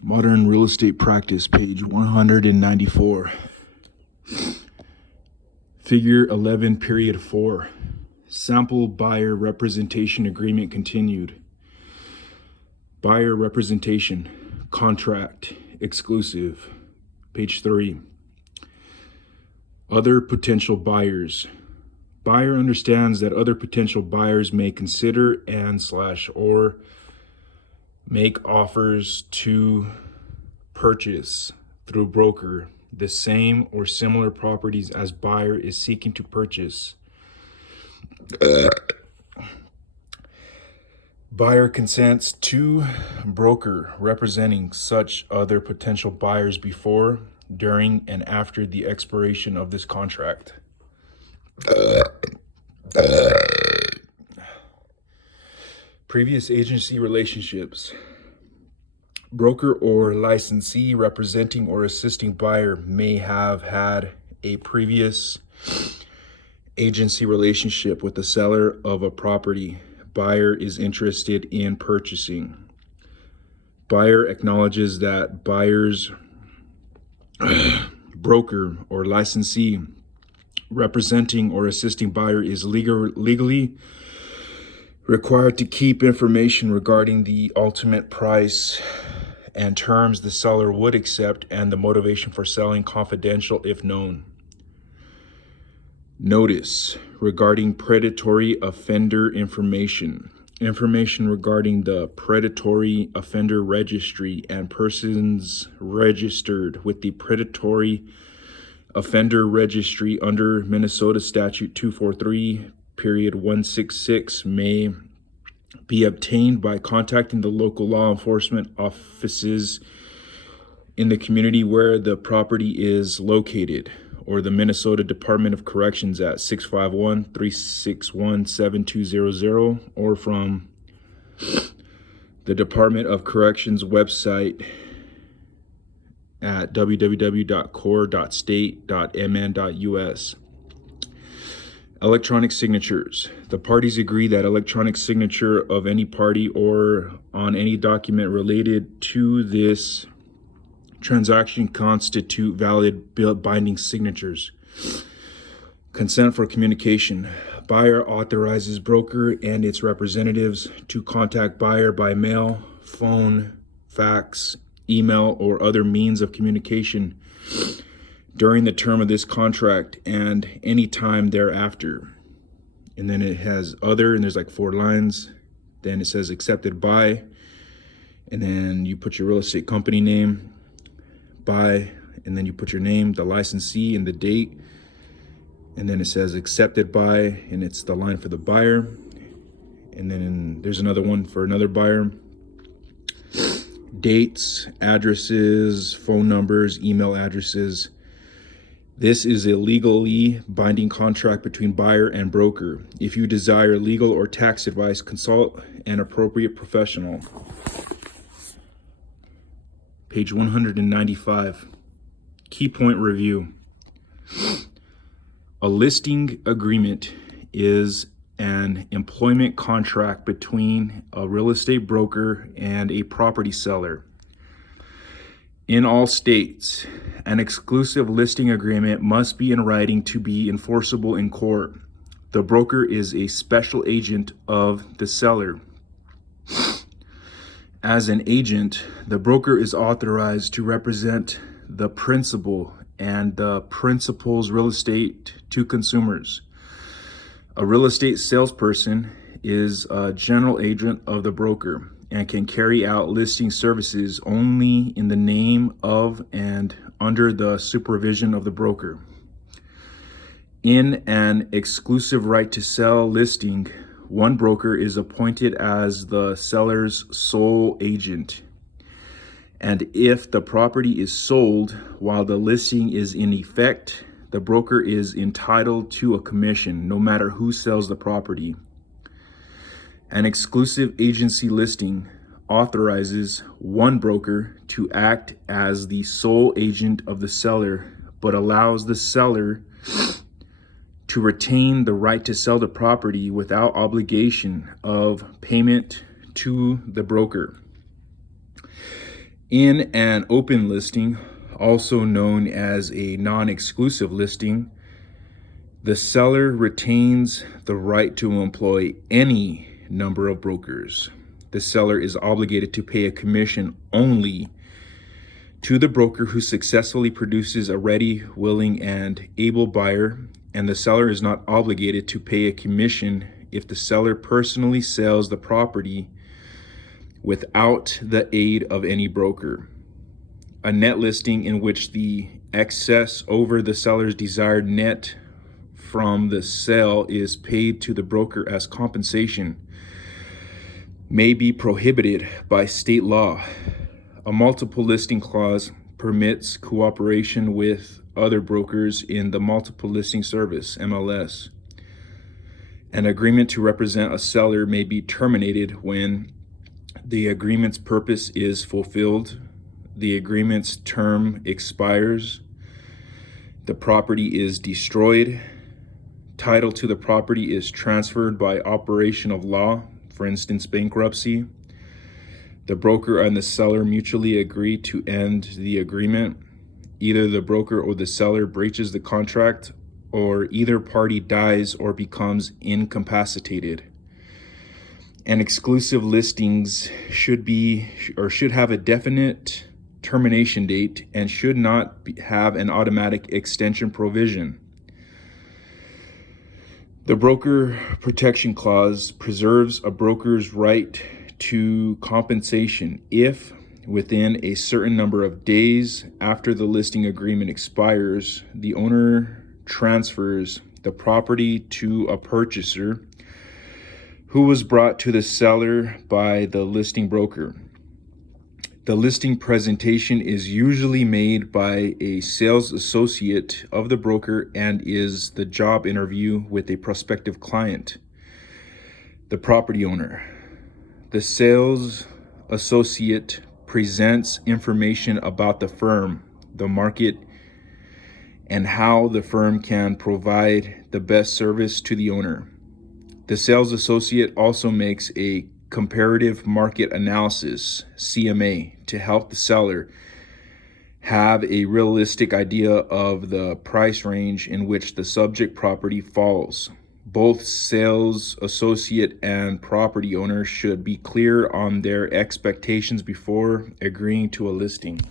Modern Real Estate Practice, page 194. Figure 11, period 4. Sample buyer representation agreement continued. Buyer representation, contract, exclusive. Page 3. Other potential buyers. Buyer understands that other potential buyers may consider or make offers to purchase through broker the same or similar properties as buyer is seeking to purchase. Buyer consents to broker representing such other potential buyers before, during, and after the expiration of this contract. Previous agency relationships. Broker or licensee representing or assisting buyer may have had a previous agency relationship with the seller of a property buyer is interested in purchasing. Buyer acknowledges that buyer's broker or licensee representing or assisting buyer is legally required to keep information regarding the ultimate price and terms the seller would accept and the motivation for selling confidential if known. Notice regarding predatory offender information. Information regarding the predatory offender registry and persons registered with the predatory offender registry under Minnesota Statute 243, period 166 may be obtained by contacting the local law enforcement offices in the community where the property is located, or the Minnesota Department of Corrections at 651-361-7200, or from the Department of Corrections website at www.core.state.mn.us. Electronic signatures. The parties agree that electronic signature of any party or on any document related to this transaction constitute valid binding signatures. Consent for communication. Buyer authorizes broker and its representatives to contact buyer by mail, phone, fax, email, or other means of communication during the term of this contract and any time thereafter. And then it has other, and there's like 4 lines. Then it says accepted by, and then you put your real estate company name, by, and then you put your name, the licensee, and the date. And then it says accepted by, and it's the line for the buyer. And then there's another one for another buyer. Dates, addresses, phone numbers, email addresses. This is a legally binding contract between buyer and broker. If you desire legal or tax advice, consult an appropriate professional. Page 195. Key point review. A listing agreement is an employment contract between a real estate broker and a property seller. In all states, an exclusive listing agreement must be in writing to be enforceable in court. The broker is a special agent of the seller. As an agent, the broker is authorized to represent the principal and the principal's real estate to consumers. A real estate salesperson is a general agent of the broker and can carry out listing services only in the name of and under the supervision of the broker. In an exclusive right to sell listing, one broker is appointed as the seller's sole agent. And if the property is sold while the listing is in effect, the broker is entitled to a commission no matter who sells the property. An exclusive agency listing authorizes one broker to act as the sole agent of the seller, but allows the seller to retain the right to sell the property without obligation of payment to the broker. In an open listing, also known as a non-exclusive listing, the seller retains the right to employ any number of brokers. The seller is obligated to pay a commission only to the broker who successfully produces a ready, willing, and able buyer, and the seller is not obligated to pay a commission if the seller personally sells the property without the aid of any broker. A net listing in which the excess over the seller's desired net from the sale is paid to the broker as compensation may be prohibited by state law. A multiple listing clause permits cooperation with other brokers in the multiple listing service, MLS. An agreement to represent a seller may be terminated when the agreement's purpose is fulfilled, the agreement's term expires, the property is destroyed, title to the property is transferred by operation of law, for instance, bankruptcy, the broker and the seller mutually agree to end the agreement, either the broker or the seller breaches the contract, or either party dies or becomes incapacitated. And exclusive listings should have a definite termination date and should not have an automatic extension provision. The Broker Protection Clause preserves a broker's right to compensation if, within a certain number of days after the listing agreement expires, the owner transfers the property to a purchaser who was brought to the seller by the listing broker. The listing presentation is usually made by a sales associate of the broker and is the job interview with a prospective client, the property owner. The sales associate presents information about the firm, the market, and how the firm can provide the best service to the owner. The sales associate also makes a comparative market analysis, CMA, to help the seller have a realistic idea of the price range in which the subject property falls. Both sales associate and property owner should be clear on their expectations before agreeing to a listing.